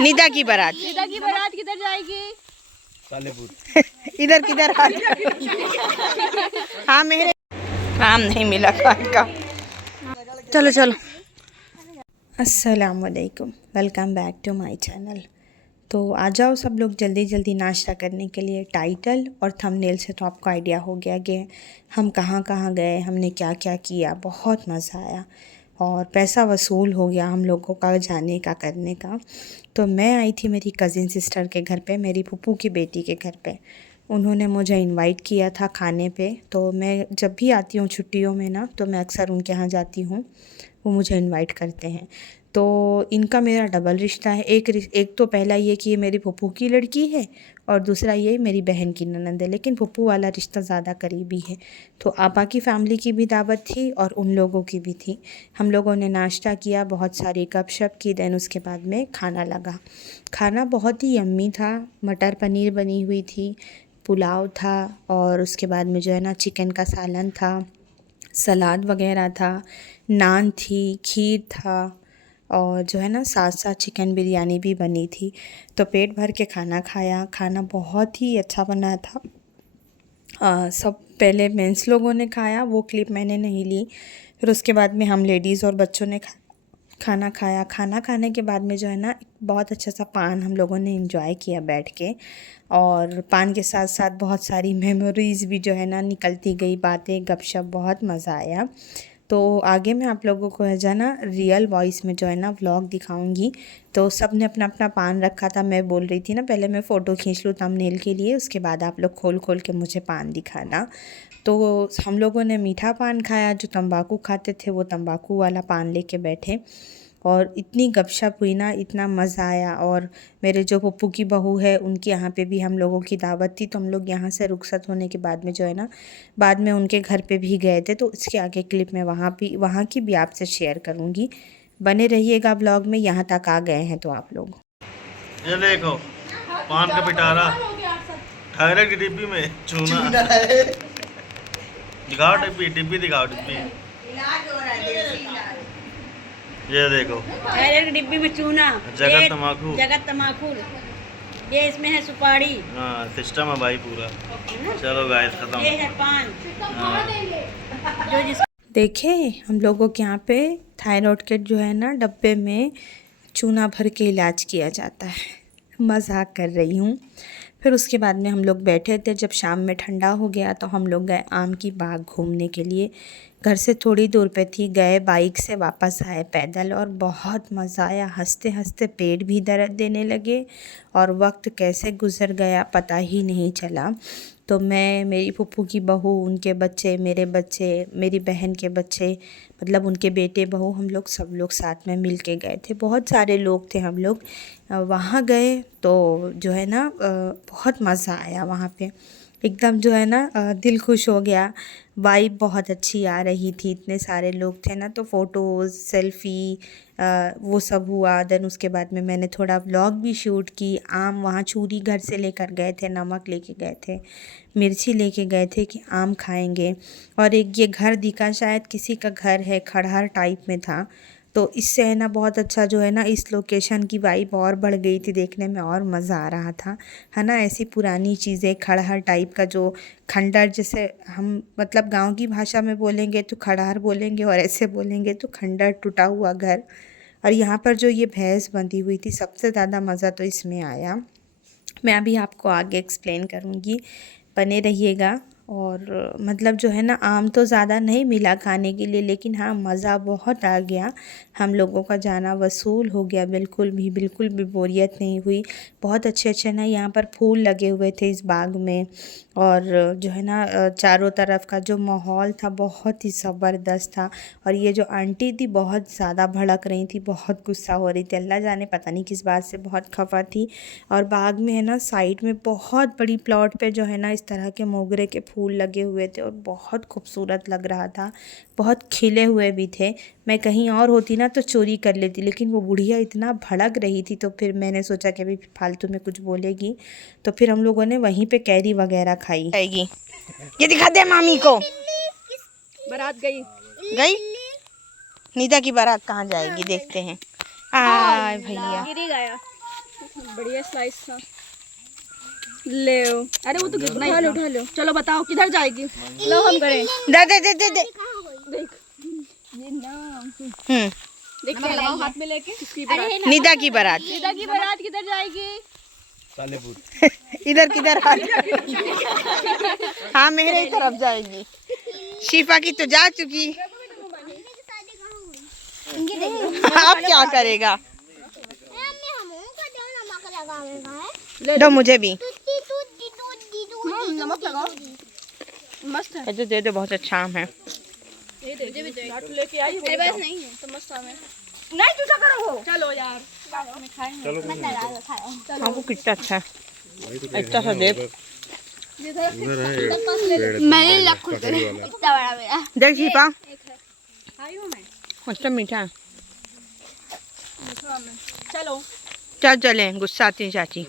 निदा की बारात। निदा की बारात किधर जाएगी? सालेपुर। इधर किधर हाँ मेरे काम नहीं मिला खाने का। चलो चलो। अस्सलाम वालेकुम, welcome back to my channel. तो आ जाओ सब लोग जल्दी जल्दी नाश्ता करने के लिए। टाइटल और थंबनेल से तो आपको आइडिया हो गया कि हम कहाँ कहाँ गए, हमने क्या क्या किया। बहुत मज़ा आया और पैसा वसूल हो गया हम लोगों का जाने का करने का। तो मैं आई थी मेरी कज़िन सिस्टर के घर पे, मेरी फूफू की बेटी के घर पे। उन्होंने मुझे इनवाइट किया था खाने पे। तो मैं जब भी आती हूँ छुट्टियों में ना, तो मैं अक्सर उनके यहाँ जाती हूँ, वो मुझे इनवाइट करते हैं। तो इनका मेरा डबल रिश्ता है। एक तो पहला ये कि ये मेरी फूफू की लड़की है और दूसरा ये मेरी बहन की ननंद है, लेकिन फूफू वाला रिश्ता ज़्यादा करीबी है। तो आपा की फ़ैमिली की भी दावत थी और उन लोगों की भी थी। हम लोगों ने नाश्ता किया, बहुत सारी गपशप की। देन उसके बाद में खाना लगा। खाना बहुत ही यम्मी था। मटर पनीर बनी हुई थी, पुलाव था और उसके बाद में जो है ना चिकन का सालन था, सलाद वगैरह था, नान थी, खीर था और जो है ना साथ साथ चिकन बिरयानी भी बनी थी। तो पेट भर के खाना खाया। खाना बहुत ही अच्छा बना था। सब पहले मेंस लोगों ने खाया, वो क्लिप मैंने नहीं ली। फिर उसके बाद में हम लेडीज़ और बच्चों ने खाना खाया। खाना खाने के बाद में जो है ना बहुत अच्छा सा पान हम लोगों ने एंजॉय किया बैठ के। और पान के साथ साथ बहुत सारी मेमोरीज़ भी जो है ना निकलती गई, बातें गपशप, बहुत मज़ा आया। तो आगे मैं आप लोगों को है जाना रियल वॉइस में जो है ना व्लॉग दिखाऊंगी। तो सब ने अपना अपना पान रखा था। मैं बोल रही थी ना पहले मैं फ़ोटो खींच लूँ थंबनेल के लिए, उसके बाद आप लोग खोल खोल के मुझे पान दिखाना। तो हम लोगों ने मीठा पान खाया, जो तंबाकू खाते थे वो तंबाकू वाला पान लेके बैठे और इतनी गपशप हुई ना, इतना मज़ा आया। और मेरे जो पप्पू की बहू है उनके यहाँ पे भी हम लोगों की दावत थी। तो हम लोग यहाँ से रुखसत होने के बाद में जो है ना बाद में उनके घर पे भी गए थे। तो इसके आगे क्लिप में वहाँ की भी आपसे शेयर करूँगी। बने रहिएगा ब्लॉग में। यहाँ तक आ गए हैं तो आप लोग। ये देखो पान का पिटारा ठहरे की डिब्बी में चूना। दिखाओ डिब्बी, डिब्बी दिखाओ डिब्बी। ये देखो डिब्बी में चूना, जगत तमाकू, जगत तमाकू, ये इसमें है सुपारी। हाँ सिस्टम है भाई पूरा। चलो गाइस खत्म। ये है पान। हाँ। देखे हम लोगों के यहाँ पे थायराइड के जो है ना डब्बे में चूना भर के इलाज किया जाता है। मजाक कर रही हूँ। फिर उसके बाद में हम लोग बैठे थे। जब शाम में ठंडा हो गया तो हम लोग गए आम की बाग घूमने के लिए। घर से थोड़ी दूर पे थी, गए बाइक से, वापस आए पैदल और बहुत मज़ा आया। हंसते हंसते पेट भी दर्द देने लगे और वक्त कैसे गुज़र गया पता ही नहीं चला। तो मैं, मेरी फूफू की बहू, उनके बच्चे, मेरे बच्चे, मेरी बहन के बच्चे, मतलब उनके बेटे बहू, हम लोग सब लोग साथ में मिल के गए थे। बहुत सारे लोग थे हम लोग वहाँ गए। तो जो है ना बहुत मज़ा आया वहाँ पे। एकदम जो है ना दिल खुश हो गया। वाइब बहुत अच्छी आ रही थी, इतने सारे लोग थे ना। तो फ़ोटोज़, सेल्फ़ी, वो सब हुआ। देन उसके बाद में मैंने थोड़ा व्लॉग भी शूट की। आम वहाँ चूरी घर से लेकर गए थे, नमक लेके गए थे, मिर्ची लेके गए थे कि आम खाएंगे। और एक ये घर दिखा, शायद किसी का घर है, खड़हर टाइप में था। तो इससे है ना बहुत अच्छा जो है ना इस लोकेशन की वाइब और बढ़ गई थी, देखने में और मज़ा आ रहा था, है ना। ऐसी पुरानी चीज़ें, खड़हर टाइप का जो खंडर, जैसे हम मतलब गांव की भाषा में बोलेंगे तो खड़हर बोलेंगे और ऐसे बोलेंगे तो खंडर, टूटा हुआ घर। और यहाँ पर जो ये भैंस बंधी हुई थी, सबसे ज़्यादा मज़ा तो इसमें आया। मैं अभी आपको आगे एक्सप्लेन करूँगी, बने रहिएगा। और मतलब जो है ना आम तो ज़्यादा नहीं मिला खाने के लिए, लेकिन हाँ मज़ा बहुत आ गया। हम लोगों का जाना वसूल हो गया, बिल्कुल भी बोरियत नहीं हुई। बहुत अच्छे अच्छे ना यहाँ पर फूल लगे हुए थे इस बाग में। और जो है ना चारों तरफ का जो माहौल था बहुत ही ज़बरदस्त था। और ये जो आंटी थी बहुत ज़्यादा भड़क रही थी, बहुत गुस्सा हो रही थी, अल्लाह जाने पता नहीं किस बात से बहुत खफा थी। और बाग में है ना साइड में बहुत बड़ी प्लॉट पे जो है ना इस तरह के मोगरे के फूल लगे हुए थे और बहुत खूबसूरत लग रहा था, बहुत खिले हुए भी थे। मैं कहीं और होती ना तो चोरी कर लेती, लेकिन वो बुढ़िया इतना भड़क रही थी तो फिर मैंने सोचा कि अभी फालतू में कुछ बोलेगी। तो फिर हम लोगों ने वहीं पे कैरी वगैरह खाई। ये दिखा दे मामी को। बारात गई गई निदा की बारात कहाँ जाएगी, देखते हैं। आय भैया, गिरी गया। बढ़िया स्लाइस था। ले अरे वो तो उठा लो। चलो बताओ किधर जाएगी। लो हम करें। दे दे दे दे दे। देख ये नाम हम्म। लगाओ हाथ में लेके। किसकी बारात? निदा की बारात। सीधा की बारात किधर जाएगी? इधर किधर आ हाँ मेरे ही तरफ जाएगी। शिफा की तो जा चुकी। आप क्या करेगा? दो मुझे भी। नमक लगाओ। मस्त है। जो दे दो, बहुत अच्छा आम है। ये दे मुझे भी दे। लेके आई हो। मेरे पास नहीं है तो मस्त आम है। नहीं झूठा करो हो। चलो यार में खाएंगे। चलो आपको कितना अच्छा है। अच्छा सा देव। मैंने लग खुद इतना बड़ा मेरा। देख शिफा, आई हूं मैं। अच्छा मीठा है। चलो चल चले, गुस्सा आती है चाची।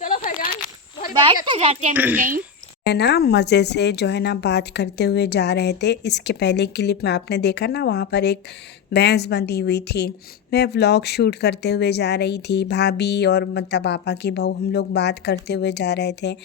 चलो फैजान बैठ के जाते हैं कहीं। है ना, मज़े से जो है ना बात करते हुए जा रहे थे। इसके पहले क्लिप में आपने देखा ना, वहाँ पर एक भैंस बंधी हुई थी। मैं व्लॉग शूट करते हुए जा रही थी, भाभी और मतलब पापा की बहू, हम लोग बात करते हुए जा रहे थे।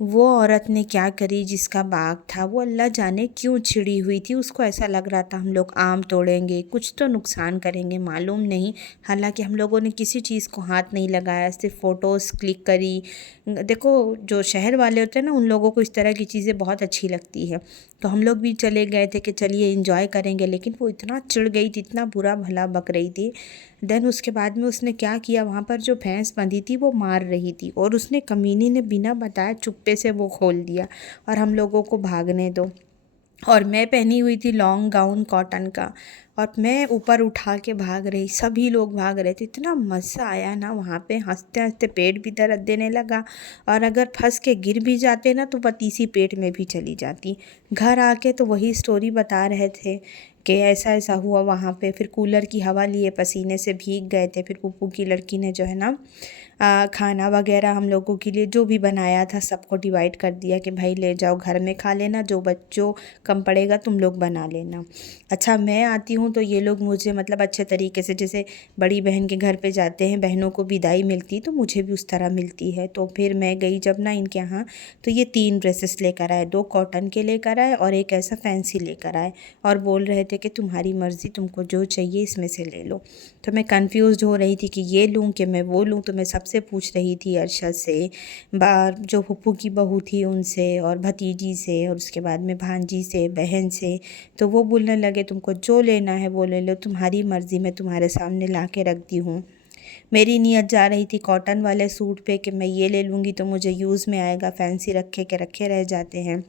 वो औरत ने क्या करी, जिसका बाग था वो अल्लाह जाने क्यों चिड़ी हुई थी। उसको ऐसा लग रहा था हम लोग आम तोड़ेंगे, कुछ तो नुकसान करेंगे, मालूम नहीं। हालांकि हम लोगों ने किसी चीज़ को हाथ नहीं लगाया, सिर्फ फ़ोटोज़ क्लिक करी। देखो, जो शहर वाले होते हैं ना, उन लोगों को इस तरह की चीज़ें बहुत अच्छी लगती है। तो हम लोग भी चले गए थे कि चलिए एंजॉय करेंगे, लेकिन वो इतना चिढ़ गई थी, इतना बुरा भला बक रही थी। देन उसके बाद में उसने क्या किया, वहाँ पर जो भैंस बंधी थी वो मार रही थी, और उसने कमीनी ने बिना बताए चुप्पे से वो खोल दिया और हम लोगों को भागने दो। और मैं पहनी हुई थी लॉन्ग गाउन कॉटन का, और मैं ऊपर उठा के भाग रही, सभी लोग भाग रहे थे। इतना मज़ा आया ना वहाँ पे, हंसते हंसते पेट भी दर्द देने लगा, और अगर फंस के गिर भी जाते ना तो पतीसी पेट में भी चली जाती। घर आके तो वही स्टोरी बता रहे थे कि ऐसा ऐसा हुआ वहाँ पे। फिर कूलर की हवा लिए पसीने से भीग गए थे। फिर पुप्पू की लड़की ने जो है ना खाना वगैरह हम लोगों के लिए जो भी बनाया था सबको डिवाइड कर दिया कि भाई ले जाओ घर में खा लेना, जो बच्चों कम पड़ेगा तुम लोग बना लेना। अच्छा, मैं आती हूँ तो ये लोग मुझे मतलब अच्छे तरीके से, जैसे बड़ी बहन के घर पे जाते हैं बहनों को विदाई मिलती, तो मुझे भी उस तरह मिलती है। तो फिर मैं गई जब ना इनके यहाँ, तो ये 3 ड्रेसेस लेकर आए, 2 कॉटन के लेकर आए और एक ऐसा फैंसी लेकर आए, और बोल रहे थे कि तुम्हारी मर्ज़ी, तुमको जो चाहिए इसमें से ले लो। तो मैं कंफ्यूज हो रही थी कि ये लूँ कि मैं वो लूँ। तो मैं सबसे पूछ रही थी, अरशद से, जो फूफू की बहू थी उनसे, और भतीजी से, और उसके बाद में भांजी से, बहन से। तो वो बोलने लगे तुमको जो लेना है वो ले लो, तुम्हारी मर्ज़ी, मैं तुम्हारे सामने ला के रख दी हूँ। मेरी नीयत जा रही थी कॉटन वाले सूट पे कि मैं ये ले लूँगी तो मुझे यूज़ में आएगा, फैंसी रखे के रखे रह जाते हैं।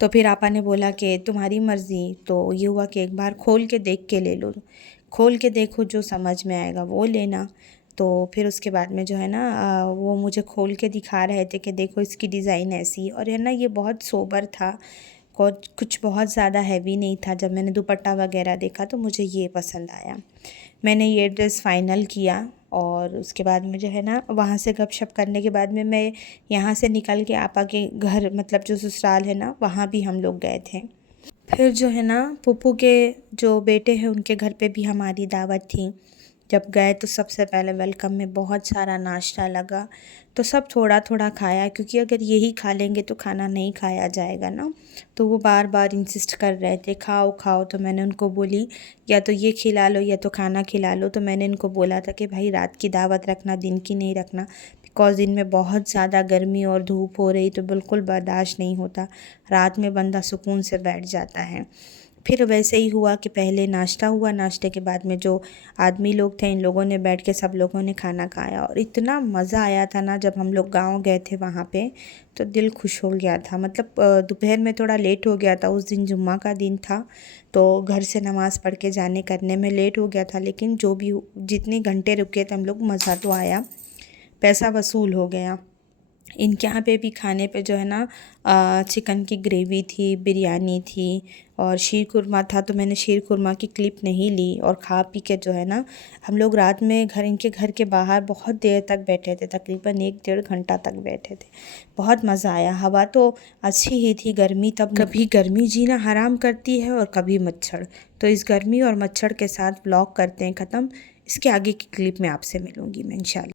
तो फिर आपा ने बोला कि तुम्हारी मर्ज़ी। तो ये हुआ कि एक बार खोल के देख के ले लो, खोल के देखो, जो समझ में आएगा वो लेना। तो फिर उसके बाद में जो है ना वो मुझे खोल के दिखा रहे थे कि देखो इसकी डिज़ाइन ऐसी, और है ना ये बहुत सोबर था, कुछ बहुत ज़्यादा हैवी नहीं था। जब मैंने दुपट्टा वगैरह देखा तो मुझे ये पसंद आया। मैंने ये ड्रेस फ़ाइनल किया, और उसके बाद में जो है ना वहाँ से गपशप करने के बाद में मैं यहाँ से निकल के आपा के घर, मतलब जो ससुराल है ना, वहाँ भी हम लोग गए थे। फिर जो है ना पुप्पू के जो बेटे हैं उनके घर पे भी हमारी दावत थी। जब गए तो सबसे पहले वेलकम में बहुत सारा नाश्ता लगा, तो सब थोड़ा थोड़ा खाया, क्योंकि अगर यही खा लेंगे तो खाना नहीं खाया जाएगा ना। तो वो बार बार इंसिस्ट कर रहे थे खाओ खाओ। तो मैंने उनको बोली या तो ये खिला लो या तो खाना खिला लो। तो मैंने इनको बोला था कि भाई रात की दावत रखना, दिन की नहीं रखना, बिकॉज़ दिन में बहुत ज़्यादा गर्मी और धूप हो रही तो बिल्कुल बर्दाश्त नहीं होता। रात में बंदा सुकून से बैठ जाता है। फिर वैसे ही हुआ कि पहले नाश्ता हुआ, नाश्ते के बाद में जो आदमी लोग थे इन लोगों ने बैठ के सब लोगों ने खाना खाया, और इतना मज़ा आया था ना। जब हम लोग गांव गए थे वहाँ पे तो दिल खुश हो गया था। मतलब दोपहर में थोड़ा लेट हो गया था, उस दिन जुम्मा का दिन था, तो घर से नमाज़ पढ़ के जाने करने में लेट हो गया था। लेकिन जो भी जितने घंटे रुके थे हम लोग, मज़ा तो आया, पैसा वसूल हो गया। इनके यहाँ पे भी खाने पे जो है ना चिकन की ग्रेवी थी, बिरयानी थी और शीर कुरमा था। तो मैंने शीर कुरमा की क्लिप नहीं ली, और खा पी के जो है ना हम लोग रात में इनके घर के बाहर बहुत देर तक बैठे थे, तकरीबन 1-1.5 घंटा तक बैठे थे। बहुत मज़ा आया। हवा तो अच्छी ही थी, गर्मी तब, कभी गर्मी जीना हराम करती है और कभी मच्छर। तो इस गर्मी और मच्छर के साथ व्लॉग करते हैं ख़त्म। इसके आगे की क्लिप में आपसे मिलूँगी मैं इंशाल्लाह।